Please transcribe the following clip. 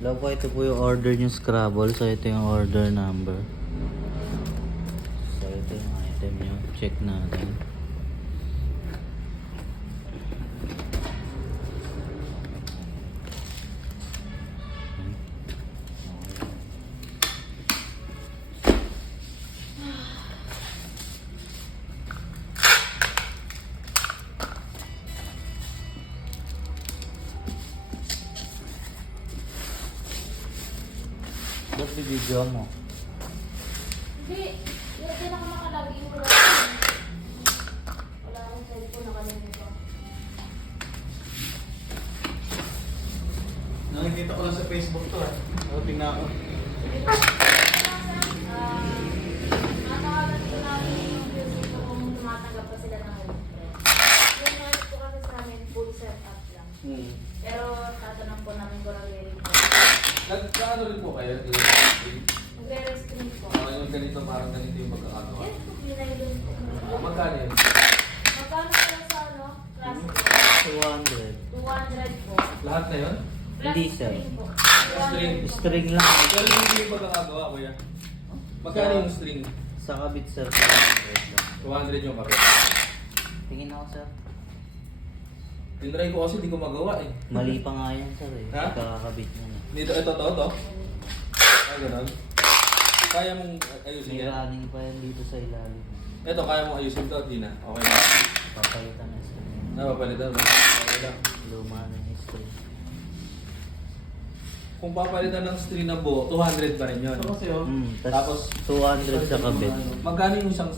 Love ko, ito po yung order yung Scrabble. So ito yung order number. So ito yung item nyo. Check natin. Ba't video mo? Hindi. Yan ako nakalagay mo. Wala akong cellphone nakalagay ko. Nakikita ko lang sa Facebook to eh. Tingnan ako. Natakalan ko namin yung music ko kung tumatanggap pa sila ng health care. Yung health ko kasi sa amin, full setup lang. Pero tatanong po namin kung nag-ready po. Nagkaano rin po kayo? Nag-stream? Nag-re-screen po. Yung ganito, parang ganito yung magkakagawa. Yan po, yun po. Magkano yun? Magkano pala sa ano? Classic. 200. 200 po. Lahat na yun? Plus Hindi, sir. string po. String. 200 po. String lang. Magkano yung magkakagawa, kuya? Magkano yung string? Sa kabit, sir. 200 lang. 200 yung kapit. Tingin ako, sir. Tinry ko kasi hindi ko magawa eh. Mali pa nga yan, sir. Eh. Ha? Kakakabit niya na. Dito, ito, to. Ay, ganun. Kaya mong ayusin May yan? running pa yan dito sa ilalim. Ito, kaya mong ayusin to, di na. Okay na. Papalitan na sir. Napapalitan ba? Okay lang. Luma na yung string. Kung papalitan ng string ng buo, 200 pa rin yun. Tapos 200 sa kabit. Magkano yung isang